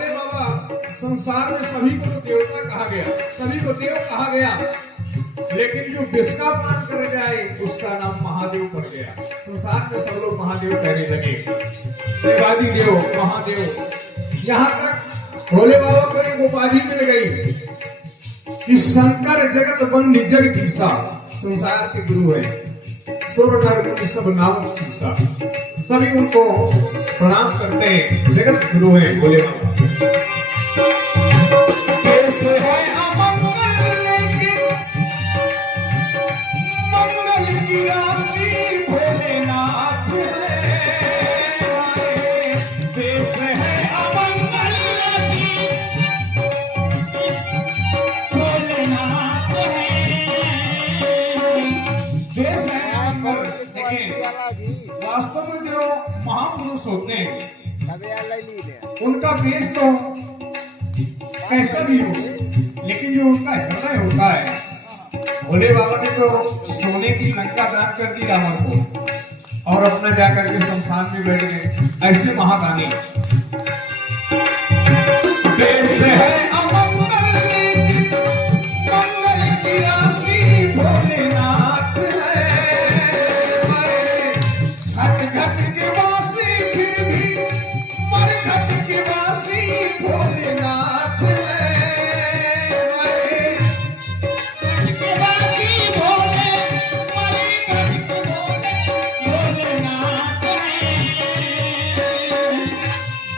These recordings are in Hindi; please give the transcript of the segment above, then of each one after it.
भोले बाबा संसार में सभी को तो देवता कहा गया, सभी को देव कहा गया, लेकिन जो विष का पान कर जाए उसका नाम महादेव पड़ गया। संसार में सब लोग महादेव कहने लगे, देवादि देव महादेव। यहाँ तक भोले बाबा को एक उपाधि मिल गई कि शंकर जगत बंदी जगदीशा, संसार के गुरु है, स्वर्ग सब नाम शीशा। सभी उनको प्रणाम करते हैं, जगत गुरु है भोले बाबा। कैसे है मंगल की राशि भोलेनाथ है, देश है अमंगल की भोलेनाथ है, देश है अमंगल। देखिए वास्तव में जो महापुरुष होते हैं उनका वेश तो कैसा भी हो, लेकिन जो उनका हृदय होता है, भोले बाबा ने तो सोने की लंका दान कर दी रावण को और अपना जाकर के शमशान में बैठ गए। ऐसे महादानी देश है मंगल की राशि भोलेनाथ है, घट घट के वासी फिर भी मर घट के वासी भोलेनाथ है।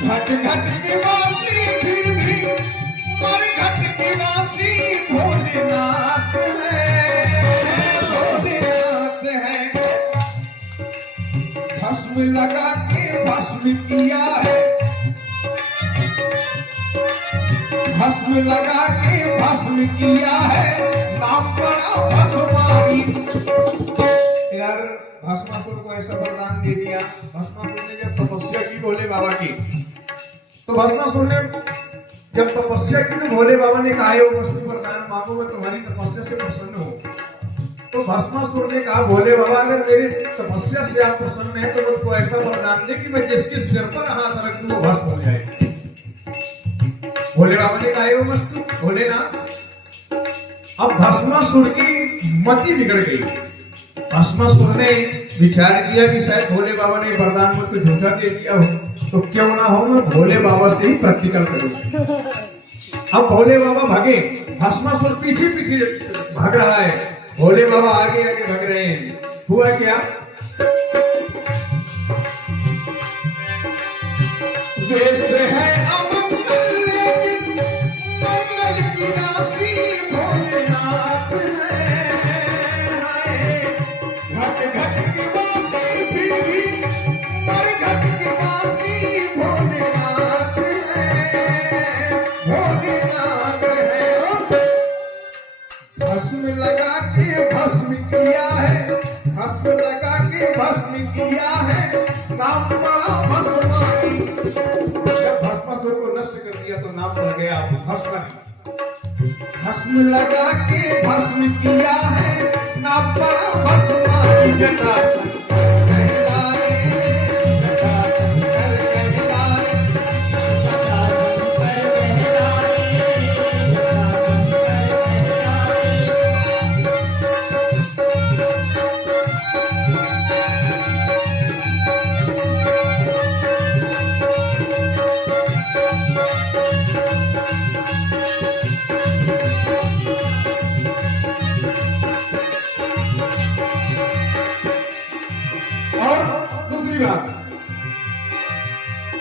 घट घट के वासी फिर भी मर घट के वासी भोलेनाथ है, भोलेनाथ है। भस्म लगा के भस्म किया है, भस्म लगा के भस्म किया है, नाम पड़ा भस्मारी। यार भस्मासुर को ऐसा वरदान दे दिया। भस्मासुर ने जब तपस्या की भोले बाबा की, तो भस्मासुर ने जब तपस्या की तो भोले बाबा ने कहा वो वस्तु वरदान मांगो, मैं तुम्हारी तपस्या से प्रसन्न हूँ। तो भस्मासुर ने कहा भोले बाबा अगर मेरी तपस्या से आप प्रसन्न है तो मुझको ऐसा वरदान दे कि मैं जिसके सिर पर हाथ रख दूं वो भस्म हो जाए। भोले बाबा ने कहा वो वस्तु भोलेनाथ। अब भस्मासुर की मति बिगड़ गई। भस्मासुर ने विचार किया कि शायद भोले बाबा ने वरदान मुझको झूठा दे दिया हो, तो क्यों ना हो मैं भोले बाबा से ही प्रैक्टिकल करूं। अब भोले बाबा भागे, भस्मासुर पीछे पीछे भाग रहा है, भोले बाबा आगे आगे भाग रहे हैं। हुआ क्या, देश है अमंगल लेकिन मंगल की राशि भोलेनाथ है, घट घट के वासी फिर भी मर घट के वासी भोलेनाथ है, भोलेनाथ है। भस्म लगा के भस्म किया है, भस्म लगा के भस्म किया है, नाम पड़ा भस्मारी। जब भस्मासुर को नष्ट कर दिया तो नाम पड़ गया भस्मारी। भस्म लगा के भस्म किया है, नाम पड़ा भस्मारी। जटा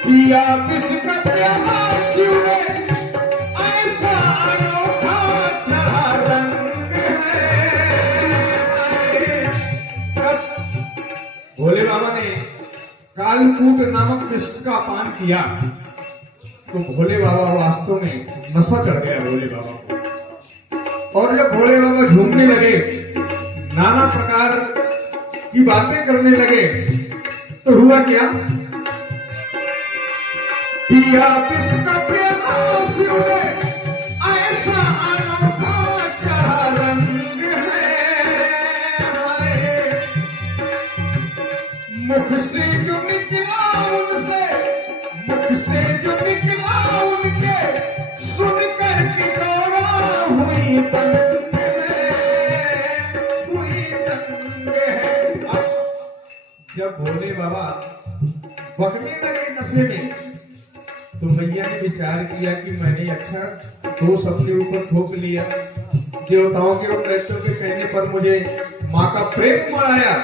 पिया किसका प्याला शिव ने ऐसा अनोखा चढ़ा रंग है। भोले बाबा ने कालकूट नामक विष का पान किया तो भोले बाबा वास्तव में नशा चढ़ गया भोले बाबा को। और जब भोले बाबा झूमने लगे, नाना प्रकार की बातें करने लगे, तो हुआ क्या, पिया किसका प्याला शिव ने ऐसा अनोखा चढ़ा रंग है। मुख से जो निकला उनसे, मुख से जो निकला उनके जब भोले बाबा बकने लगे नशे में, तो मैया ने विचार किया कि मैंने अच्छा दोष अपने ऊपर थोप लिया। देवताओं के और दैत्यों के कहने पर मुझे माँ का प्रेम मराया,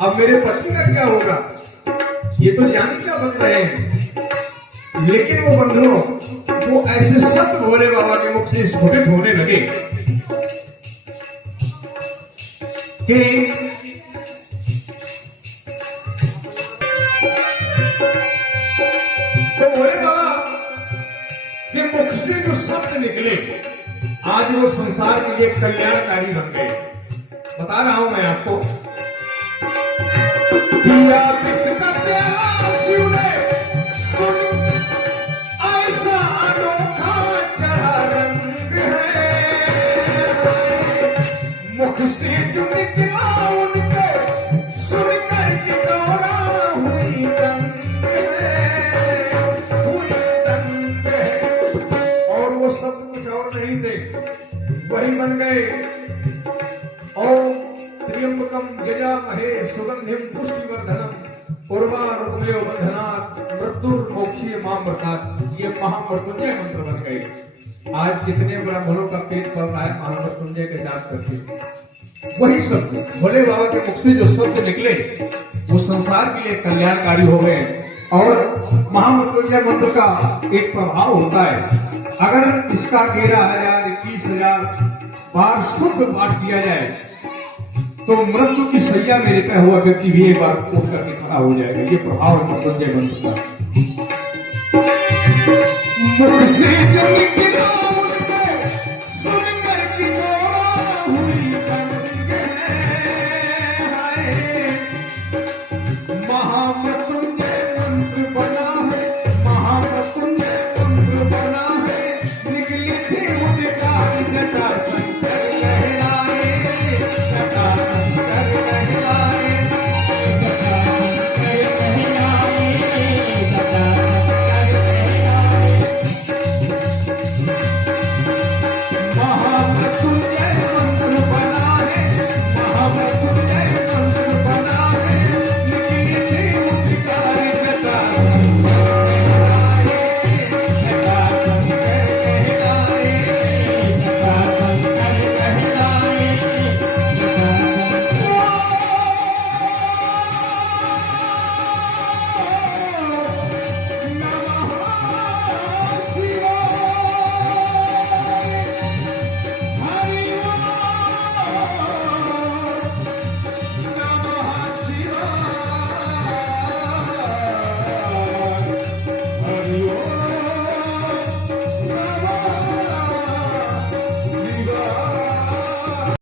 अब मेरे पति का क्या होगा? ये तो जान क्या बन रहे हैं। लेकिन वो बंधुओं, वो ऐसे शब्द भोले बाबा के मुख से स्फुटित होने लगे कि तो भोले बाबा के मुख से जो शब्द निकले, आज वो संसार के लिए कल्याणकारी बन गए। बता रहा हूं मैं आपको, किसका प्यारा शिव ने सुन ऐसा अनोखा चढ़ा रंग है, मुख से जो निकला उनके सुनकर के दौरा हुई दंग है, हुई दंग है। और वो सब कुछ और नहीं थे, वही बन गए। और त्र्यंबकम यजामहे सुगंधिम पुष्टिवर्धनम उर्वारुकमेव बंधनात् मृत्युर्मोक्षीय मामृतात्, ये महामृत्युंजय मंत्र बन गए। आज कितने ब्राह्मणों का पेट पल रहा है महामृत्युंजय के जाप करके। वही शब्द भोले बाबा के मुख से जो शब्द निकले, वो संसार के लिए कल्याणकारी हो गए। और महामृत्युंजय मंत्र का एक प्रभाव होता है, अगर इसका 13,000 21,000 बार शुद्ध पाठ किया जाए तो मृत्यु की सैया में लेटा हुआ व्यक्ति भी एक बार उठ करके खड़ा हो जाएगा। ये प्रभाव है मृत्युंजय मंत्र का।